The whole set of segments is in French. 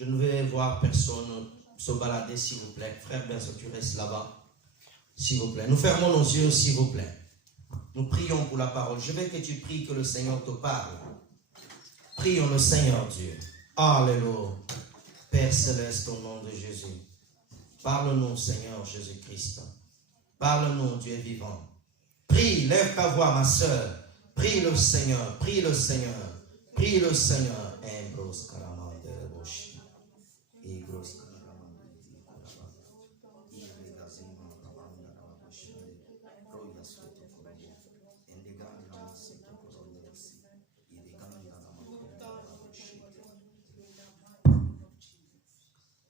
Je ne vais voir personne se balader, s'il vous plaît. Frère Benzo, tu restes là-bas, s'il vous plaît. Nous fermons nos yeux, s'il vous plaît. Nous prions pour la parole. Je veux que tu pries que le Seigneur te parle. Prions le Seigneur Dieu. Alléluia. Père céleste, au nom de Jésus. Parle-nous, Seigneur Jésus-Christ. Parle-nous, Dieu vivant. Prie, lève ta voix, ma soeur. Prie le Seigneur, prie le Seigneur, prie le Seigneur.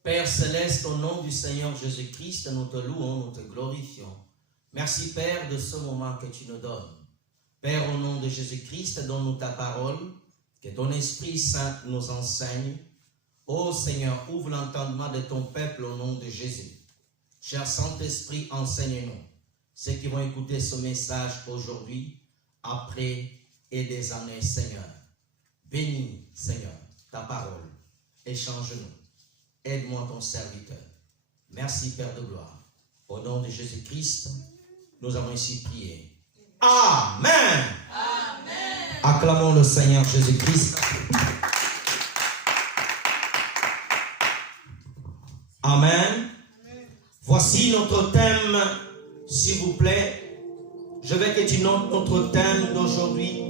Père céleste, au nom du Seigneur Jésus-Christ, nous te louons, nous te glorifions. Merci Père de ce moment que tu nous donnes. Père, au nom de Jésus-Christ, donne-nous ta parole, que ton Esprit Saint nous enseigne. Ô Seigneur, ouvre l'entendement de ton peuple au nom de Jésus. Cher Saint-Esprit, enseigne-nous. Ceux qui vont écouter ce message aujourd'hui, après et des années, Seigneur. Bénis, Seigneur, ta parole. Échange-nous. Aide-moi, ton serviteur. Merci, Père de gloire. Au nom de Jésus-Christ, nous avons ici prié. Amen. Amen. Acclamons le Seigneur Jésus-Christ. Amen. Voici notre thème, s'il vous plaît. Je veux que tu notes notre thème d'aujourd'hui.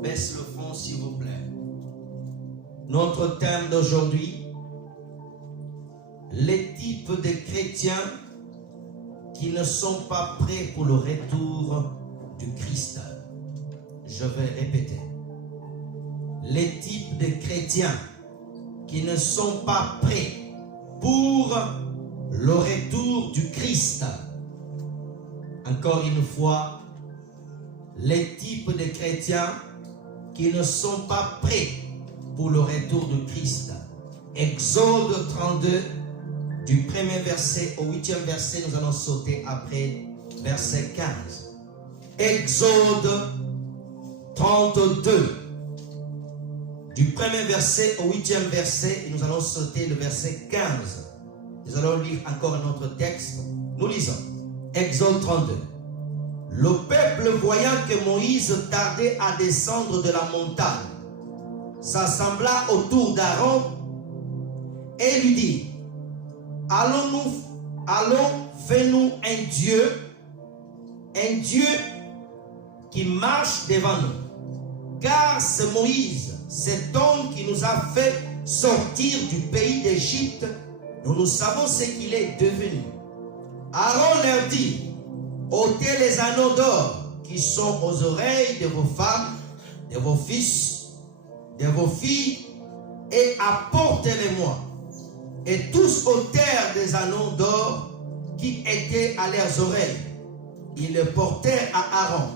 Baisse le fond, s'il vous plaît. Notre thème d'aujourd'hui. Les types de chrétiens qui ne sont pas prêts pour le retour du Christ. Je vais répéter. Les types de chrétiens qui ne sont pas prêts pour le retour du Christ. Encore une fois, les types de chrétiens qui ne sont pas prêts pour le retour du Christ. Exode 32, du premier verset au 8e verset, nous allons sauter après verset 15. Exode 32, du premier verset au 8e verset, et nous allons sauter le verset 15. Nous allons lire encore un autre texte. Nous lisons. Exode 32. Le peuple, voyant que Moïse tardait à descendre de la montagne, s'assembla autour d'Aaron et lui dit: Allons, fais-nous un Dieu qui marche devant nous. Car c'est Moïse, cet homme qui nous a fait sortir du pays d'Égypte. Nous savons ce qu'il est devenu. Aaron leur dit: ôtez les anneaux d'or qui sont aux oreilles de vos femmes, de vos fils, de vos filles, et apportez-les-moi. Et tous ôtèrent des anneaux d'or qui étaient à leurs oreilles. Ils le portèrent à Aaron.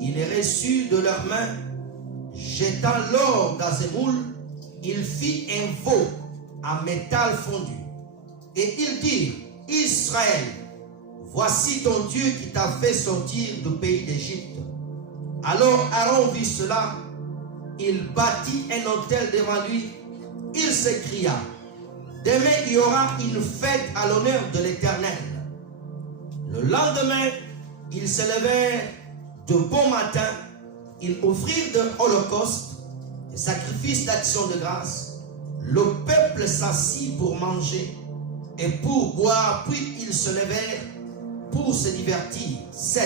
Il les reçut de leurs mains. Jetant l'or dans un moule, il fit un veau en métal fondu. Et il dit: Israël, voici ton Dieu qui t'a fait sortir du pays d'Égypte. Alors Aaron vit cela. Il bâtit un autel devant lui. Il s'écria: demain, il y aura une fête à l'honneur de l'Éternel. Le lendemain, ils se levèrent de bon matin. Ils offrirent de holocauste, des sacrifices d'action de grâce. Le peuple s'assit pour manger et pour boire, puis ils se levèrent pour se divertir. 7.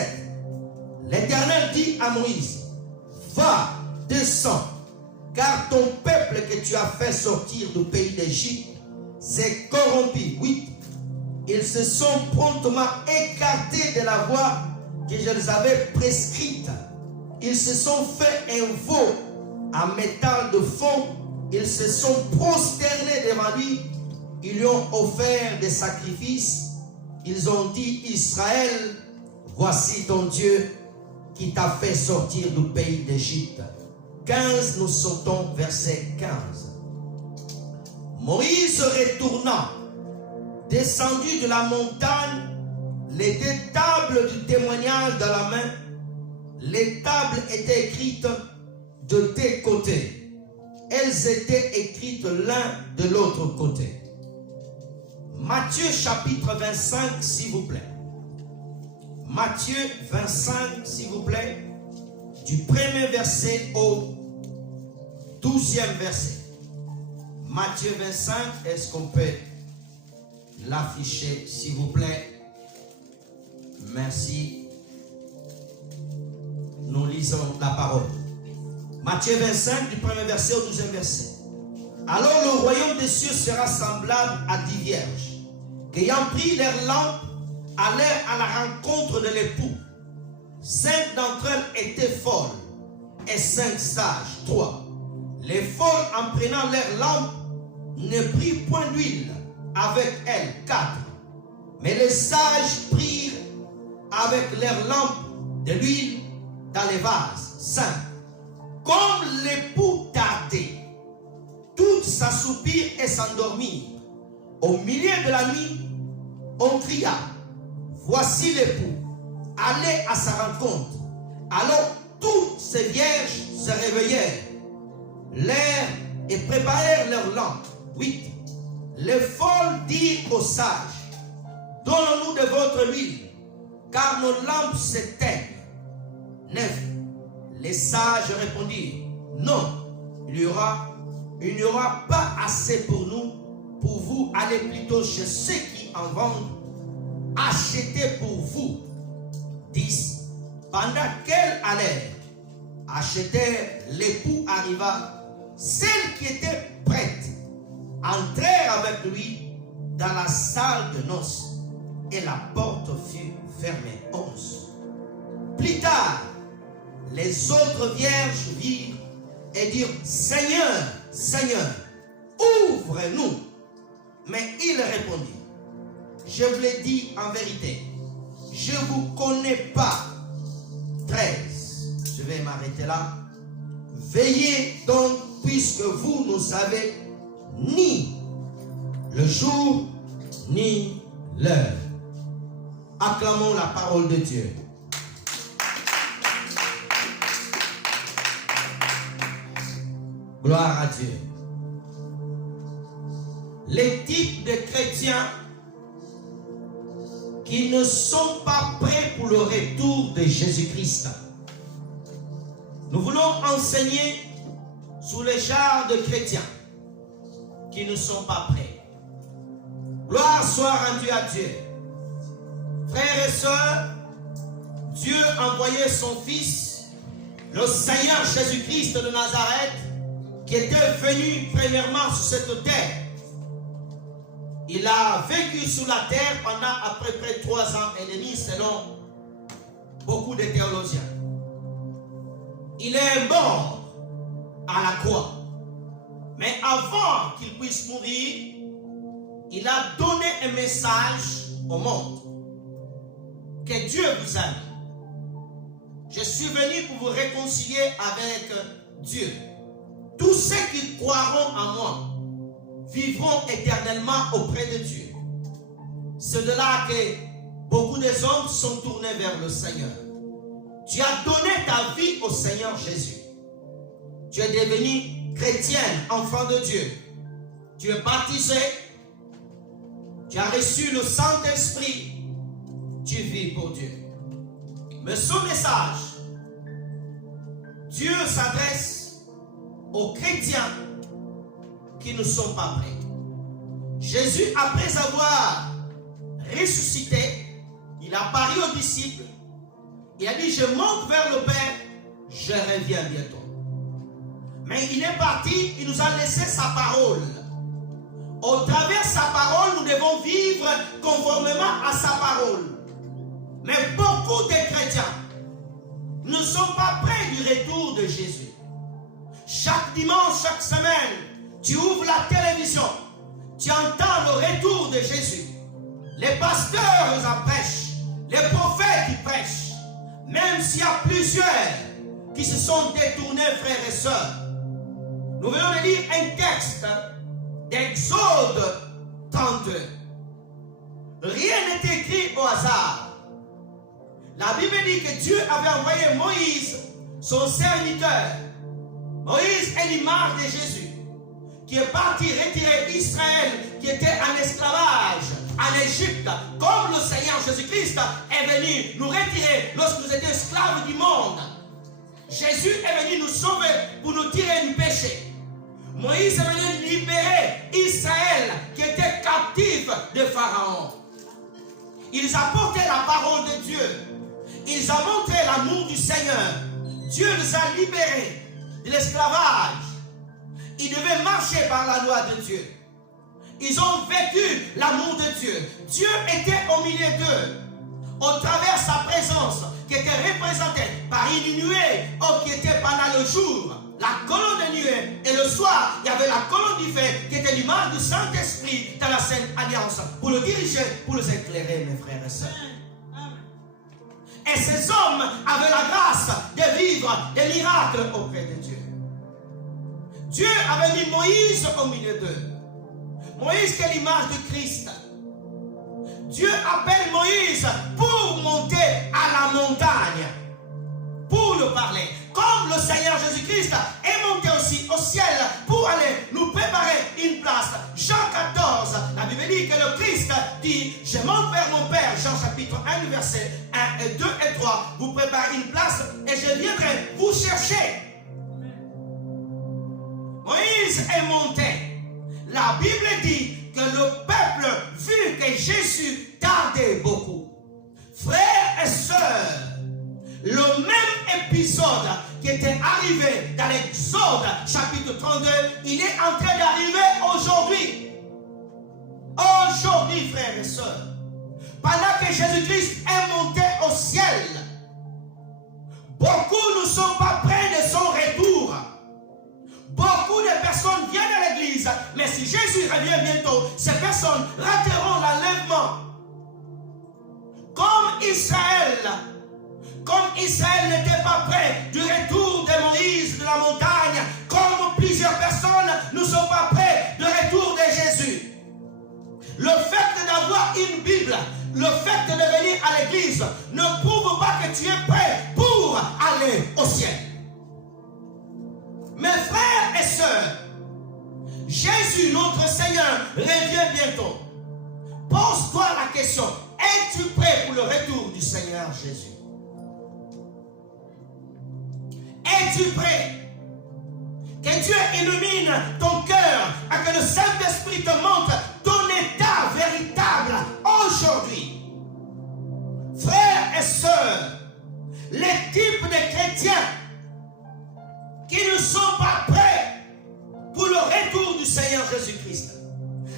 L'Éternel dit à Moïse: va, descends, car ton peuple que tu as fait sortir du pays d'Égypte s'est corrompu. 8. Ils se sont promptement écartés de la voie que je les avais prescrite. Ils se sont fait un veau en métal de fond. Ils se sont prosternés devant lui. Ils lui ont offert des sacrifices. Ils ont dit: Israël, voici ton Dieu qui t'a fait sortir du pays d'Égypte. 15, nous sautons verset 15. Moïse retourna, descendu de la montagne, les deux tables du témoignage dans la main. Les tables étaient écrites de tes côtés. elles étaient écrites l'un de l'autre côté. Matthieu chapitre 25, s'il vous plaît. Matthieu 25, s'il vous plaît, du premier verset au 12e verset. Matthieu 25, est-ce qu'on peut l'afficher, s'il vous plaît? Merci. Nous lisons la parole. Matthieu 25, du premier verset au 12e verset. Alors le royaume des cieux sera semblable à 10 vierges, qui ayant pris leurs lampes, allèrent à la rencontre de l'époux. 5 d'entre elles étaient folles, et 5 sages, 3. Les folles, en prenant leurs lampes, ne prirent point d'huile avec elles, 4. Mais les sages prirent avec leurs lampes de l'huile dans les vases, 5. Comme l'époux tardait, toutes s'assoupirent et s'endormirent. Au milieu de la nuit, on cria, voici l'époux, allez à sa rencontre. Alors toutes ces vierges se réveillèrent, et préparèrent leurs lampes. 8. Les folles dirent aux sages, donnons-nous de votre huile, car nos lampes s'éteignent. 9. Les sages répondirent, non, il n'y aura pas assez pour nous. Pour vous, allez plutôt chez ceux qui en vendent, achetez pour vous. 10. Pendant qu'elles allèrent acheter, l'époux arriva. Celles qui étaient prêtes entrèrent avec lui dans la salle de noces et la porte fut fermée. 11. Plus tard, les autres vierges virent et dirent, Seigneur, Seigneur, ouvre-nous. Mais il répondit, je vous l'ai dit en vérité, je ne vous connais pas. 13. Je vais m'arrêter là. Veillez donc, puisque vous ne savez ni le jour ni l'heure. Acclamons la parole de Dieu. Gloire à Dieu. Les types de chrétiens qui ne sont pas prêts pour le retour de Jésus-Christ. Nous voulons enseigner sur les genres de chrétiens qui ne sont pas prêts. Gloire soit rendue à Dieu. Frères et sœurs, Dieu a envoyé son Fils, le Seigneur Jésus-Christ de Nazareth, qui était venu premièrement sur cette terre. Il a vécu sur la terre pendant à peu près 3 ans et demi selon beaucoup de théologiens. Il est mort à la croix. Mais avant qu'il puisse mourir, il a donné un message au monde. Que Dieu vous aime. Je suis venu pour vous réconcilier avec Dieu. Tous ceux qui croiront en moi vivront éternellement auprès de Dieu. C'est de là que beaucoup des hommes sont tournés vers le Seigneur. Tu as donné ta vie au Seigneur Jésus. Tu es devenu chrétienne, enfant de Dieu. Tu es baptisé. Tu as reçu le Saint-Esprit. Tu vis pour Dieu. Mais son message, Dieu s'adresse aux chrétiens qui ne sont pas prêts. Jésus, après avoir ressuscité, il a parlé aux disciples. Il a dit, je monte vers le Père, je reviens bientôt. Mais il est parti, il nous a laissé sa parole. Au travers de sa parole, nous devons vivre conformément à sa parole. Mais beaucoup de chrétiens ne sont pas près du retour de Jésus. Chaque dimanche, chaque semaine, tu ouvres la télévision, tu entends le retour de Jésus. Les pasteurs en prêchent, les prophètes qui prêchent. Même s'il y a plusieurs qui se sont détournés, frères et sœurs. Nous venons de lire un texte d'Exode 32. Rien n'est écrit au hasard. La Bible dit que Dieu avait envoyé Moïse, son serviteur. Moïse est l'image de Jésus. qui est parti retirer Israël qui était en esclavage en Égypte, comme le Seigneur Jésus-Christ est venu nous retirer lorsque nous étions esclaves du monde. Jésus est venu nous sauver pour nous tirer du péché. Moïse est venu libérer Israël qui était captif de Pharaon. Ils apportaient la parole de Dieu. Ils ont montré l'amour du Seigneur. Dieu nous a libérés de l'esclavage. Ils devaient marcher par la loi de Dieu. Ils ont vécu l'amour de Dieu. Dieu était au milieu d'eux. Au travers de sa présence, qui était représentée par une nuée qui était pendant le jour, la colonne de nuée, et le soir, il y avait la colonne du feu qui était l'image du Saint-Esprit dans la Sainte Alliance pour le diriger, pour les éclairer, mes frères et sœurs. Et ces hommes avaient la grâce de vivre des miracles auprès de Dieu. Dieu avait mis Moïse au milieu d'eux. Moïse qui est l'image de Christ. Dieu appelle Moïse pour monter à la montagne, pour le parler. Comme le Seigneur Jésus-Christ est monté aussi au ciel pour aller nous préparer une place. Jean 14, la Bible dit que le Christ dit, je monte vers mon Père, Jean chapitre 1, verset 1 et 2 et 3, vous préparez une place et je viendrai vous chercher. Moïse est monté. La Bible dit que le peuple vu que Jésus tardait beaucoup. Frères et sœurs, le même épisode qui était arrivé dans l'Exode chapitre 32, il est en train d'arriver aujourd'hui. Aujourd'hui, frères et sœurs, pendant que Jésus-Christ est monté au ciel, beaucoup ne sont pas près de son retour. Beaucoup de personnes viennent à l'église, mais si Jésus revient bientôt, ces personnes rateront l'enlèvement. Comme Israël n'était pas prêt du retour de Moïse de la montagne, comme plusieurs personnes ne sont pas prêts du retour de Jésus. Le fait d'avoir une Bible, le fait de venir à l'église ne prouve pas que tu es prêt pour aller au ciel. Mes frères et sœurs, Jésus, notre Seigneur, revient bientôt. Pose-toi la question, es-tu prêt pour le retour du Seigneur Jésus? Es-tu prêt? Que Dieu illumine ton cœur, et que le Saint-Esprit te montre ton état véritable aujourd'hui. Frères et sœurs, les types de chrétiens qui ne sont pas prêts pour le retour du Seigneur Jésus-Christ.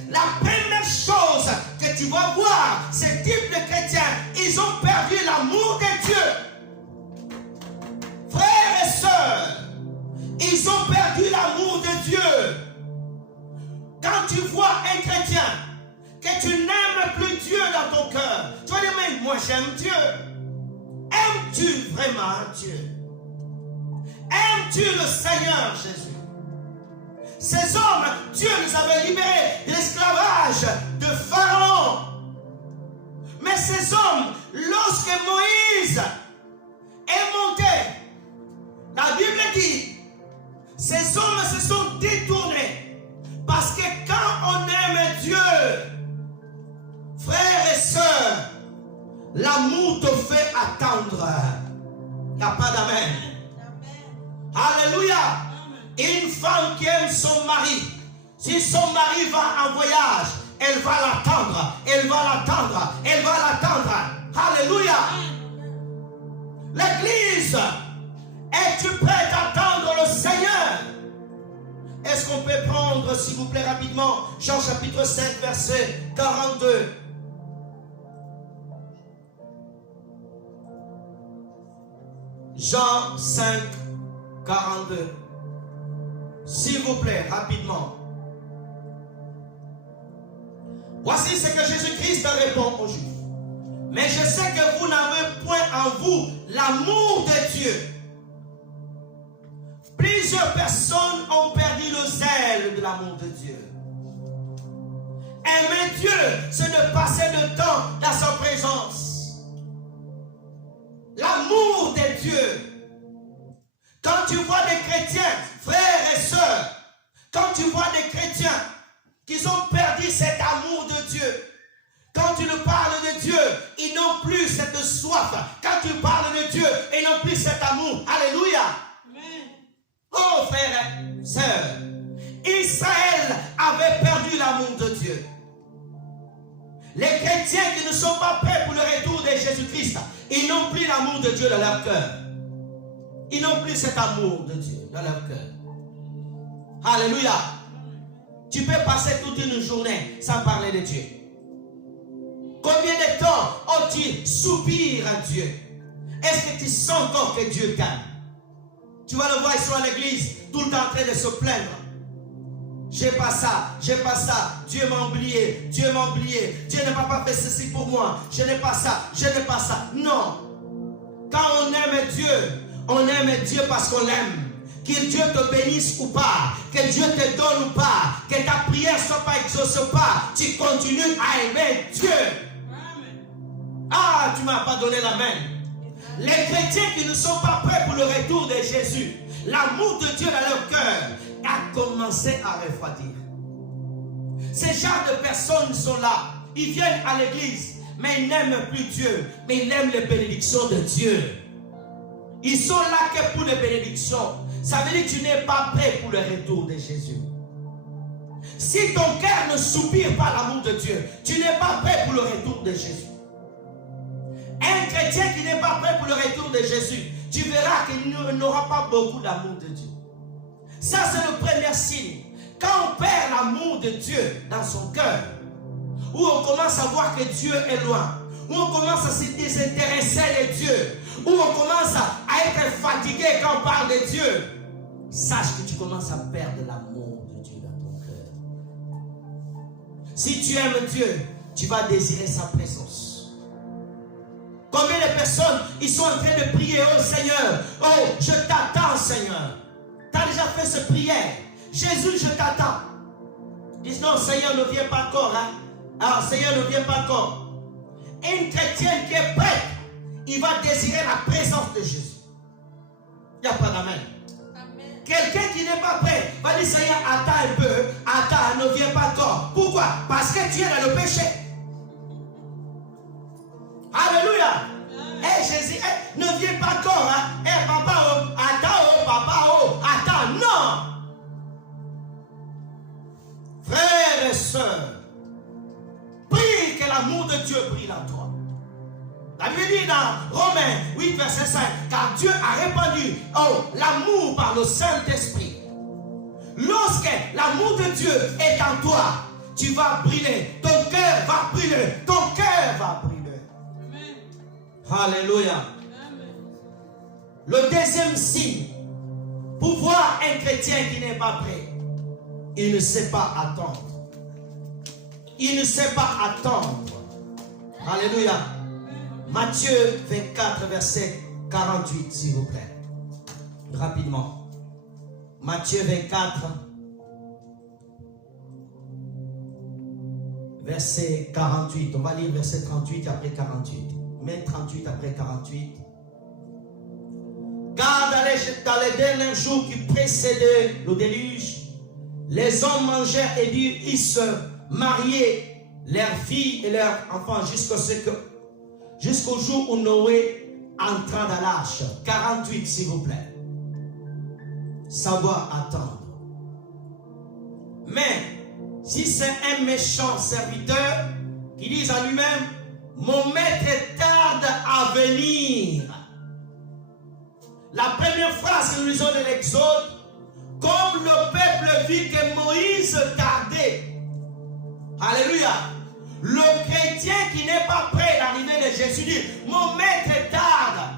La première chose que tu vas voir, ces types de chrétiens, ils ont perdu l'amour de Dieu. Frères et sœurs, ils ont perdu l'amour de Dieu. Quand tu vois un chrétien, que tu n'aimes plus Dieu dans ton cœur, tu vas dire, mais moi j'aime Dieu. Aimes-tu vraiment Dieu? Aimes-tu le Seigneur Jésus? Ces hommes, Dieu les avait libérés de l'esclavage de Pharaon. Mais ces hommes, lorsque Moïse est monté, la Bible dit, ces hommes se sont détournés. Parce que quand on aime Dieu, frères et sœurs, l'amour te fait attendre. Il n'y a pas d'amen. Alléluia. Une femme qui aime son mari, si son mari va en voyage, elle va l'attendre, elle va l'attendre, elle va l'attendre. Alléluia. L'église, es-tu prête à attendre le Seigneur? Est-ce qu'on peut prendre, s'il vous plaît, rapidement, Jean chapitre 5, verset 42. Jean 5, 42. S'il vous plaît, rapidement. Voici ce que Jésus-Christ répond aux Juifs. Mais je sais que vous n'avez point en vous l'amour de Dieu. Plusieurs personnes ont perdu le zèle de l'amour de Dieu. Aimer Dieu, c'est de passer le temps dans sa présence. L'amour de Dieu. Quand tu vois des chrétiens, frères et sœurs, quand tu vois des chrétiens qu'ils ont perdu cet amour de Dieu. Quand tu nous parles de Dieu, ils n'ont plus cette soif. Quand tu parles de Dieu, ils n'ont plus cet amour. Alléluia. Amen. Oh frères et sœurs, Israël avait perdu l'amour de Dieu. Les chrétiens qui ne sont pas prêts pour le retour de Jésus-Christ, ils n'ont plus l'amour de Dieu dans leur cœur. Ils n'ont plus cet amour de Dieu dans leur cœur. Alléluia. Tu peux passer toute une journée sans parler de Dieu. Combien de temps tu soupires à Dieu? Est-ce que tu sens encore que Dieu t'aime? Tu vas le voir, ils sont à l'église, tout le temps en train de se plaindre. J'ai pas ça, Dieu m'a oublié, Dieu n'a pas fait ceci pour moi, je n'ai pas ça. Non. Quand on aime Dieu parce qu'on l'aime. Que Dieu te bénisse ou pas, que Dieu te donne ou pas, que ta prière ne soit pas exaucée ou pas, tu continues à aimer Dieu. Amen. Ah, tu ne m'as pas donné la main. Les chrétiens qui ne sont pas prêts pour le retour de Jésus, l'amour de Dieu dans leur cœur a commencé à refroidir. Ces genres de personnes sont là. Ils viennent à l'église, mais ils n'aiment plus Dieu, mais ils aiment les bénédictions de Dieu. Ils sont là que pour les bénédictions. Ça veut dire que tu n'es pas prêt pour le retour de Jésus. Si ton cœur ne soupire pas l'amour de Dieu, tu n'es pas prêt pour le retour de Jésus. Un chrétien qui n'est pas prêt pour le retour de Jésus, tu verras qu'il n'aura pas beaucoup d'amour de Dieu. Ça, c'est le premier signe. Quand on perd l'amour de Dieu dans son cœur, où on commence à voir que Dieu est loin, où on commence à se désintéresser de Dieu, où on commence à être fatigué quand on parle de Dieu, sache que tu commences à perdre l'amour de Dieu dans ton cœur. Si tu aimes Dieu, tu vas désirer sa présence. Combien de personnes, ils sont en train de prier, oh Seigneur, oh je t'attends Seigneur. Tu as déjà fait cette prière. Jésus, je t'attends. Dis non, Seigneur ne vient pas encore. Hein? Alors Seigneur ne vient pas encore. Une chrétienne qui est prête, il va désirer la présence de Jésus. Il n'y a pas d'amen. Quelqu'un qui n'est pas prêt va dire Seigneur, attends un peu, attends, ne viens pas encore. Pourquoi? Parce que tu es dans le péché. Alléluia. Et Jésus, ne viens pas encore. Hein? Papa, attends, papa, attends. Non. Frères et sœurs, prie que l'amour de Dieu brille en toi. La Bible dit dans Romains 8, verset 5, car Dieu a répandu l'amour par le Saint-Esprit. Lorsque l'amour de Dieu est en toi, tu vas briller, ton cœur va briller, ton cœur va briller. Amen. Alléluia. Amen. Le deuxième signe, pour voir un chrétien qui n'est pas prêt, il ne sait pas attendre. Il ne sait pas attendre. Alléluia. Matthieu 24, verset 48, s'il vous plaît. Rapidement. Matthieu 24, verset 48. On va lire verset 38 après 48. Même 38 après 48. Car dans les derniers jours qui précédaient le déluge, les hommes mangèrent et ils se mariaient, leurs filles et leurs enfants, jusqu'au jour où Noé entra dans l'arche. 48, s'il vous plaît. Savoir attendre. Mais, si c'est un méchant serviteur qui dit à lui-même, mon maître tarde à venir. La première phrase que nous lisons de l'Exode, comme le peuple vit que Moïse tardait. Alléluia. Le chrétien qui n'est pas prêt d'arriver de Jésus dit, mon maître tarde.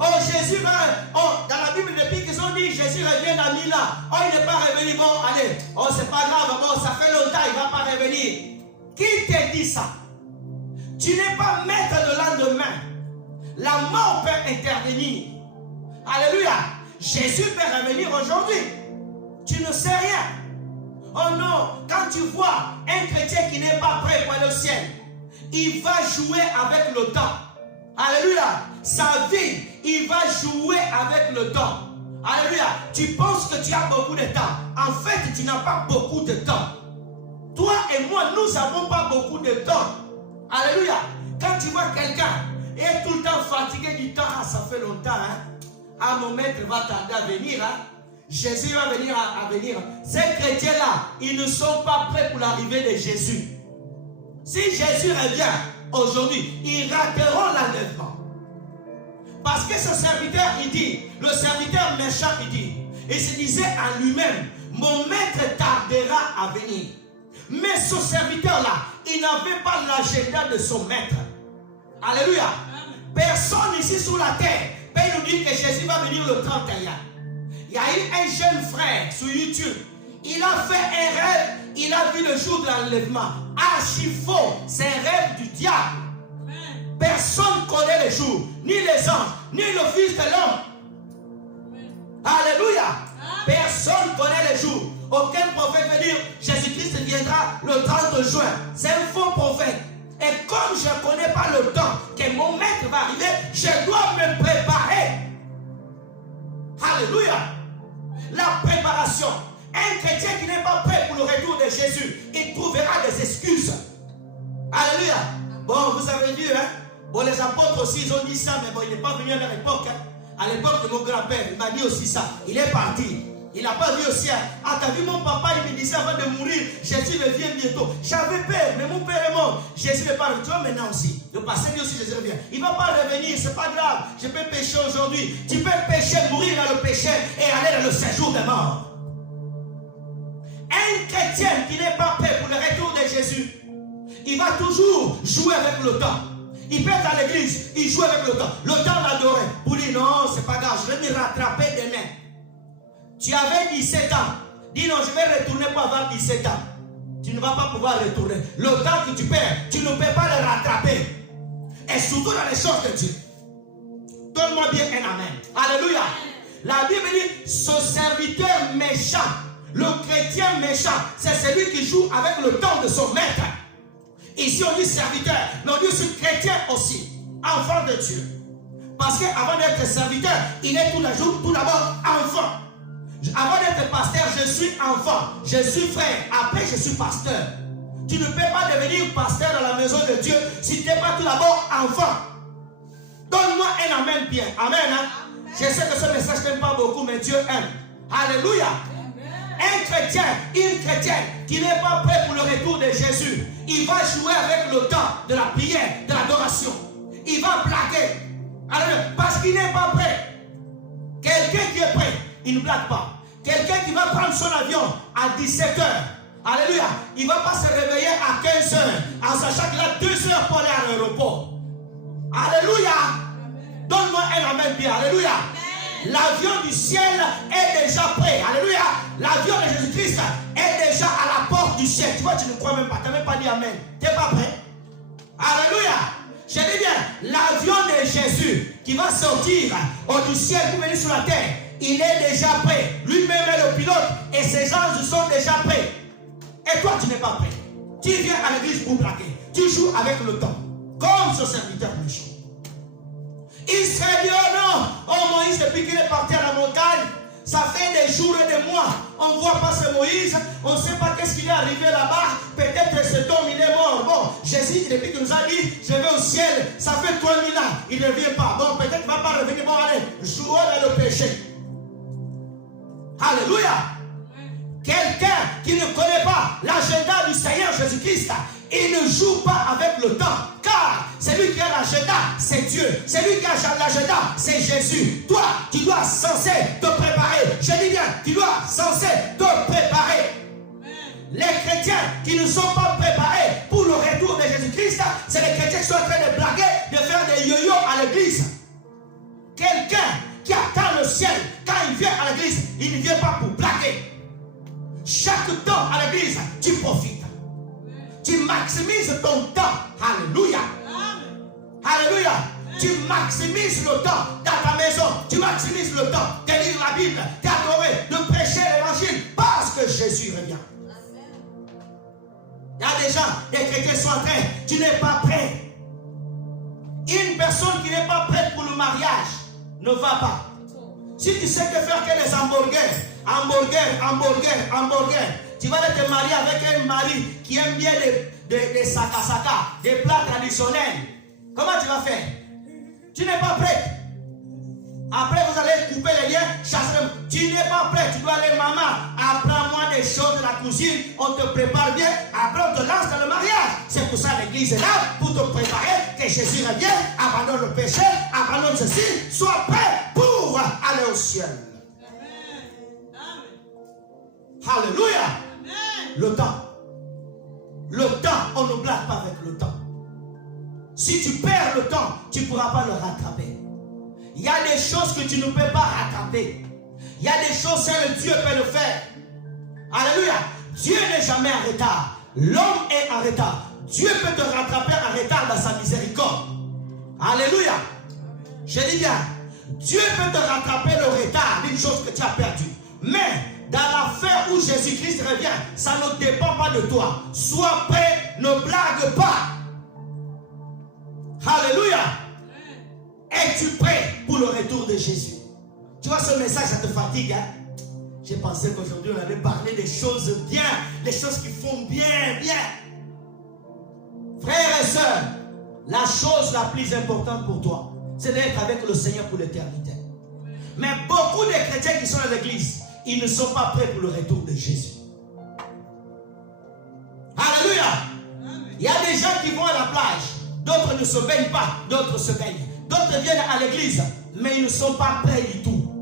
Oh, Jésus va, dans la Bible, depuis qu'ils ont dit, Jésus revient dans 1000 ans. Oh, il n'est pas revenu, bon, allez. Oh, c'est pas grave, bon, ça fait longtemps, il ne va pas revenir. Qui te dit ça? Tu n'es pas maître de lendemain. La mort peut intervenir. Alléluia. Jésus peut revenir aujourd'hui. Tu ne sais rien. Oh non, quand tu vois un chrétien qui n'est pas prêt pour le ciel, il va jouer avec le temps. Alléluia. Sa vie, il va jouer avec le temps. Alléluia. Tu penses que tu as beaucoup de temps. En fait, tu n'as pas beaucoup de temps. Toi et moi, nous n'avons pas beaucoup de temps. Alléluia. Quand tu vois quelqu'un est tout le temps fatigué du temps, ah, ça fait longtemps, hein? Ah, mon maître va tarder à venir, hein? Jésus va venir à venir. Ces chrétiens-là, ils ne sont pas prêts pour l'arrivée de Jésus. Si Jésus revient aujourd'hui, ils rateront l'enlèvement. Parce que ce serviteur, il dit, le serviteur méchant, il se disait en lui-même, mon maître tardera à venir. Mais ce serviteur-là, il n'avait pas l'agenda de son maître. Alléluia. Personne ici sur la terre peut nous dire que Jésus va venir le 31. Il y a eu un jeune frère sur YouTube. Il a fait un rêve. Il a vu le jour de l'enlèvement. Archi faux. C'est un rêve du diable. Personne ne connaît le jour. Ni les anges, ni le Fils de l'homme. Alléluia. Personne ne connaît le jour. Aucun prophète veut dire Jésus-Christ viendra le 30 juin. C'est un faux prophète. Et comme je ne connais pas le temps que mon maître va arriver, je dois me préparer. Alléluia. La préparation. Un chrétien qui n'est pas prêt pour le retour de Jésus, il trouvera des excuses. Alléluia. Bon, vous avez vu, hein? Bon, les apôtres aussi, ils ont dit ça, mais bon, il n'est pas venu à leur époque. Hein? À l'époque de mon grand-père, il m'a dit aussi ça. Il est parti. Il n'a pas vu aussi. Hein? Ah, t'as vu mon papa, il me disait avant de mourir, Jésus revient bientôt. J'avais peur, mais mon père est mort. Jésus n'est pas revenu. Tu vois maintenant aussi. Le passé dit aussi, Jésus revient. Il ne va pas revenir, c'est pas grave. Je peux pécher aujourd'hui. Tu peux pécher, mourir dans le péché et aller dans le séjour des morts. Un chrétien qui n'est pas prêt pour le retour de Jésus, il va toujours jouer avec le temps. Il peut être à l'église, il joue avec le temps. Le temps d'adorer. Pour dire non, c'est pas grave, je vais me rattraper demain. Tu avais 17 ans. Dis non, je vais retourner pour avoir 17 ans. Tu ne vas pas pouvoir retourner. Le temps que tu perds, tu ne peux pas le rattraper. Et surtout dans les choses de Dieu. Donne-moi bien un amen. Alléluia. La Bible dit, ce serviteur méchant, le chrétien méchant, c'est celui qui joue avec le temps de son maître. Ici on dit serviteur, mais on dit aussi chrétien aussi, enfant de Dieu. Parce qu'avant d'être serviteur, il est tout d'abord enfant. Avant d'être pasteur, je suis enfant, je suis frère, après je suis pasteur. Tu ne peux pas devenir pasteur dans la maison de Dieu si tu n'es pas tout d'abord enfant. Donne-moi un amen bien. Amen. Hein? Je sais que ce message n'aime pas beaucoup, mais Dieu aime. Alléluia. Un chrétien, une chrétienne qui n'est pas prêt pour le retour de Jésus, il va jouer avec le temps de la prière, de l'adoration. Il va blaguer. Alléluia. Parce qu'il n'est pas prêt. Quelqu'un qui est prêt, il ne blague pas. Quelqu'un qui va prendre son avion à 17h. Alléluia. Il ne va pas se réveiller à 15h en sachant qu'il a 2 heures pour aller à l'aéroport. Alléluia. Donne-moi un amen bien. Alléluia. L'avion du ciel est déjà prêt. Alléluia. L'avion de Jésus-Christ est déjà à la porte du ciel. Tu vois, tu ne crois même pas. Tu n'as même pas dit amen. Tu n'es pas prêt. Alléluia. Je dis bien, l'avion de Jésus qui va sortir du ciel pour venir sur la terre, il est déjà prêt. Lui-même est le pilote et ses anges sont déjà prêts. Et toi, tu n'es pas prêt. Tu viens à l'église pour braquer. Tu joues avec le temps. Comme ce serviteur méchant. Il serait dit, oh non, oh Moïse, depuis qu'il est parti à la montagne, ça fait des jours et des mois. On ne voit pas ce Moïse, on ne sait pas qu'est-ce qu'il est arrivé là-bas. Peut-être cet homme, il est mort. Bon, Jésus, depuis qu'il nous a dit, je vais au ciel, ça fait 3000 ans, il ne revient pas. Bon, peut-être qu'il ne va pas revenir. Bon, allez, jouons dans le péché. Alléluia. Quelqu'un qui ne connaît pas l'agenda du Seigneur Jésus-Christ, il ne joue pas avec le temps. Car celui qui a l'agenda, c'est Dieu. Celui qui a l'agenda, c'est Jésus. Toi, tu dois censé te préparer. Je dis bien, tu dois censé te préparer. Les chrétiens qui ne sont pas préparés pour le retour de Jésus-Christ, c'est les chrétiens qui sont en train de blaguer, de faire des yo-yo à l'église. Quelqu'un qui attend le ciel, quand il vient à l'église, il ne vient pas pour blaguer. Chaque temps à l'église, tu profites. Tu maximises ton temps. Alléluia. Alléluia. Tu maximises le temps dans ta maison. Tu maximises le temps de lire la Bible, d'adorer, de prêcher l'évangile parce que Jésus revient. Il y a des gens, des chrétiens sont en train, tu n'es pas prêt. Une personne qui n'est pas prête pour le mariage ne va pas. Si tu sais que faire que les hamburgers, tu Tu vas te marier avec un mari qui aime bien des saka, des plats traditionnels. Comment tu vas faire? Tu n'es pas prêt. Après, vous allez couper les liens, chasser. Tu n'es pas prêt. Tu dois aller, maman, apprends-moi des choses de la cuisine. On te prépare bien. Après, on te lance dans le mariage. C'est pour ça que l'église est là, pour te préparer, que Jésus revienne, abandonne le péché, abandonne ceci, sois prêt pour aller au ciel. Alléluia. Le temps. Le temps, on ne blague pas avec le temps. Si tu perds le temps, tu ne pourras pas le rattraper. Il y a des choses que tu ne peux pas rattraper. Il y a des choses, seul Dieu peut le faire. Alléluia. Dieu n'est jamais en retard. L'homme est en retard. Dieu peut te rattraper en retard dans sa miséricorde. Alléluia. Je dis bien, Dieu peut te rattraper le retard d'une chose que tu as perdue. Mais dans l'affaire où Jésus-Christ revient, ça ne dépend pas de toi. Sois prêt, ne blague pas. Alléluia. Es-tu prêt pour le retour de Jésus? Tu vois, ce message, ça te fatigue, hein? J'ai pensé qu'aujourd'hui, on allait parler des choses bien, des choses qui font bien, bien. Frères et sœurs, la chose la plus importante pour toi, c'est d'être avec le Seigneur pour l'éternité. Mais beaucoup de chrétiens qui sont dans l'église, ils ne sont pas prêts pour le retour de Jésus. Alléluia. Il y a des gens qui vont à la plage, d'autres ne se baignent pas, d'autres se baignent. D'autres viennent à l'église, mais ils ne sont pas prêts du tout.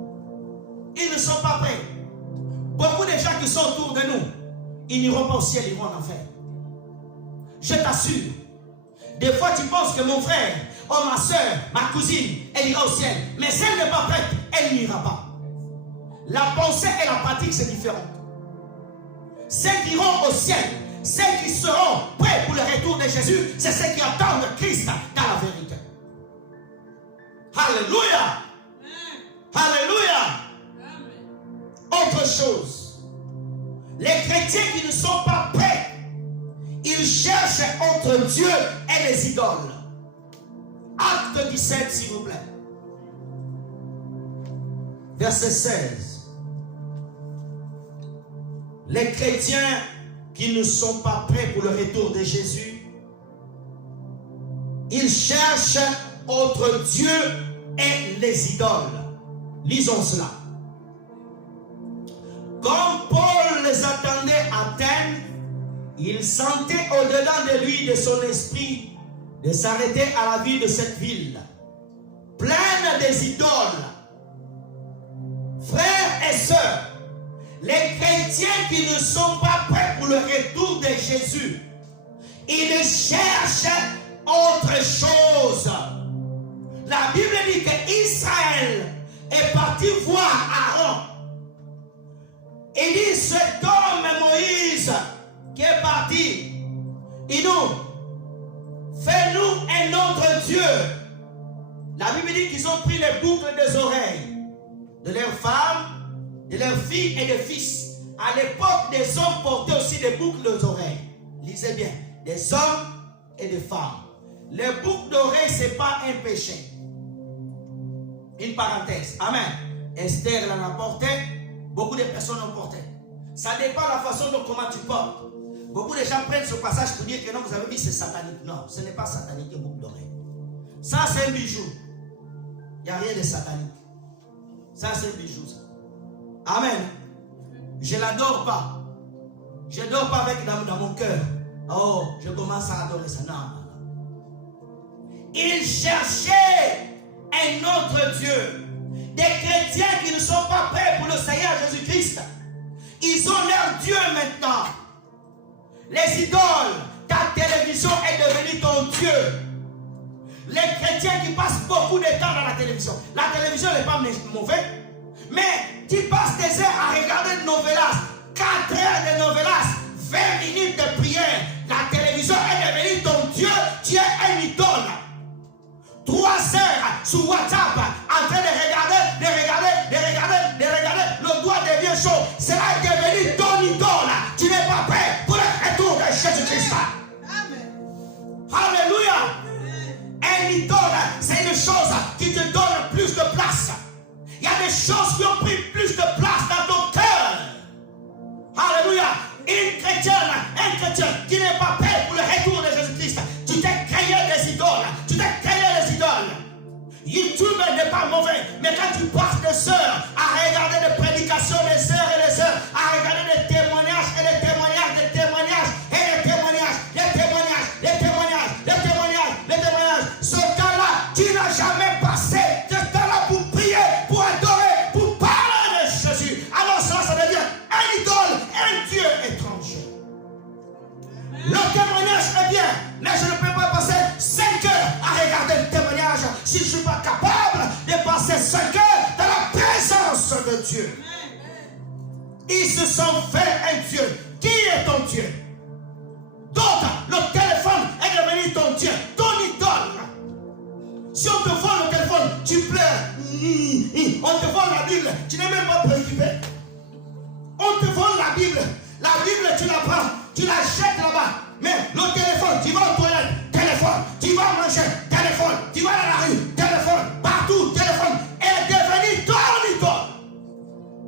Ils ne sont pas prêts. Beaucoup de gens qui sont autour de nous, ils n'iront pas au ciel, ils vont en enfer. Je t'assure. Des fois, tu penses que mon frère, oh ma soeur, ma cousine, elle ira au ciel. Mais si elle n'est pas prête, elle n'ira pas. La pensée et la pratique, c'est différent. Ceux qui iront au ciel, ceux qui seront prêts pour le retour de Jésus, c'est ceux qui attendent Christ dans la vérité. Alléluia. Alléluia. Autre chose, les chrétiens qui ne sont pas prêts, ils cherchent entre Dieu et les idoles. Acte 17, s'il vous plaît. Verset 16. Les chrétiens qui ne sont pas prêts pour le retour de Jésus, ils cherchent entre Dieu et les idoles. Lisons cela. Comme Paul les attendait à Athènes, il sentait au-dedans de lui, de son esprit, de s'arrêter à la vie de cette ville, pleine des idoles. Frères et sœurs, les chrétiens qui ne sont pas prêts pour le retour de Jésus, ils cherchent autre chose. La Bible dit qu'Israël est parti voir Aaron. Il dit, cet homme Moïse qui est parti, il nous, fais-nous un autre Dieu. La Bible dit qu'ils ont pris les boucles des oreilles de leurs femmes, de leurs filles et de fils. À l'époque, des hommes portaient aussi des boucles des oreilles. Lisez bien, des hommes et des femmes. Les boucles d'oreilles, ce n'est pas un péché. Une parenthèse. Amen. Esther l'en a porté. Beaucoup de personnes l'ont porté. Ça dépend de la façon dont comment tu portes. Beaucoup de gens prennent ce passage pour dire que non, vous avez dit c'est satanique. Non, ce n'est pas satanique, une boucle d'oreille. Ça, c'est un bijou. Il n'y a rien de satanique. Ça, c'est un bijou. Ça. Amen. Je ne l'adore pas. Je ne dors pas avec dans mon cœur. Oh, je commence à adorer ça. Non. Ils cherchaient un autre Dieu. Des chrétiens qui ne sont pas prêts pour le Seigneur Jésus-Christ. Ils ont leur Dieu maintenant. Les idoles, ta télévision est devenue ton Dieu. Les chrétiens qui passent beaucoup de temps dans la télévision. La télévision n'est pas mauvaise, mais tu passes des heures à regarder de novelas, 4 heures de novelas, 20 minutes de prière. La télévision est devenue ton Dieu, tu es un idole. 3 heures sur WhatsApp en train de regarder. Le doigt devient chaud. Cela est devenu ton idole. Tu n'es pas prêt pour le retour de Jésus-Christ. Alléluia. Un idole, c'est une chose qui te donne plus de place. Il y a des choses qui ont pris plus de place dans ton cœur. Alléluia. Une chrétienne, un chrétien qui n'est pas prêt pour le retour de Jésus-Christ, tu t'es créé des idoles. Tu t'es créé des idoles. YouTube n'est pas mauvais, mais quand tu passes des heures à regarder des prédications, des heures et des heures, à regarder des témoignages et des témoignages, des témoignages et des témoignages, des témoignages, des témoignages, des témoignages, des témoignages, ce temps-là, tu n'as jamais passé ce temps-là pour prier, pour adorer, pour parler de Jésus. Alors ça devient un idole, un Dieu étranger. Le témoignage est bien, mais je ne peux pas passer 5 heures à regarder le témoignage si je ne suis pas capable de passer 5 heures dans la présence de Dieu. Ils se sont fait un Dieu. Qui est ton Dieu? D'autres, le téléphone est devenu ton Dieu, ton idole. Si on te vole le téléphone, tu pleures. On te vole la Bible, tu n'es même pas préoccupé. On te vole la Bible, tu la prends, tu la jettes là-bas. Mais le téléphone, tu vas aux toilettes, téléphone, tu vas manger, téléphone, tu vas dans la rue, téléphone, partout, téléphone, est devenu ton idole.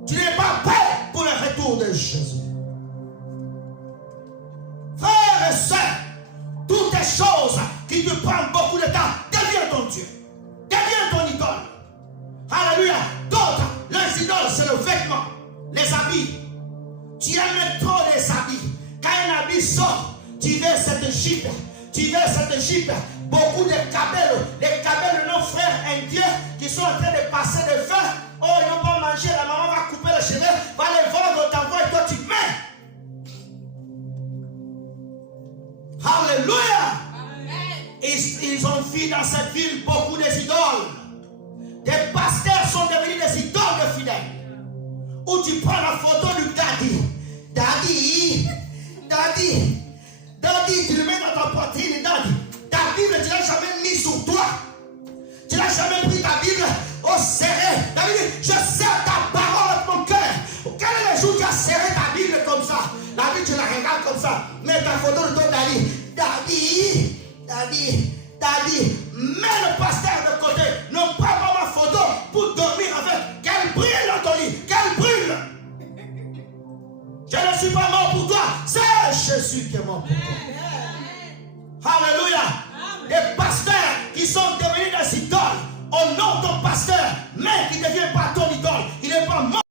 Tu n'es pas prêt pour le retour de Jésus. Frères et sœurs, toutes les choses qui te prennent beaucoup de temps, deviennent ton Dieu, deviennent ton idole. Alléluia. D'autres, leurs idoles, c'est le vêtement, les habits. Tu aimes trop les habits. Quand un habit sort, tu veux cette jupe, beaucoup de cabelles, les cabelles de nos frères indiens qui sont en train de passer le feu. Oh, ils n'ont pas mangé, la maman va couper les cheveux, va les vendre, t'envoie et toi tu mets. Alléluia. Ils ont vu dans cette ville beaucoup des idoles. Des pasteurs sont devenus des idoles de fidèles. Où tu prends la photo du Daddy, tu le mets dans ta poitrine, Daddy. Ta Bible, tu ne l'as jamais mis sur toi. Tu n'as jamais pris ta Bible au serré. David dit, je serre ta parole avec mon cœur. Quel est le jour où tu as serré ta Bible comme ça? La Bible, tu la regardes comme ça. Mets ta photo de ton Daddy. Mets le pasteur de côté. Ne prends pas ma photo pour dormir avec. Qu'elle brille dans ton lit. Qu'elle brûle. Je ne suis pas mort pour toi. C'est Jésus qui est mort pour toi. Alléluia. Des pasteurs qui sont devenus des idoles. Au nom de ton pasteur, mais qui ne devient pas ton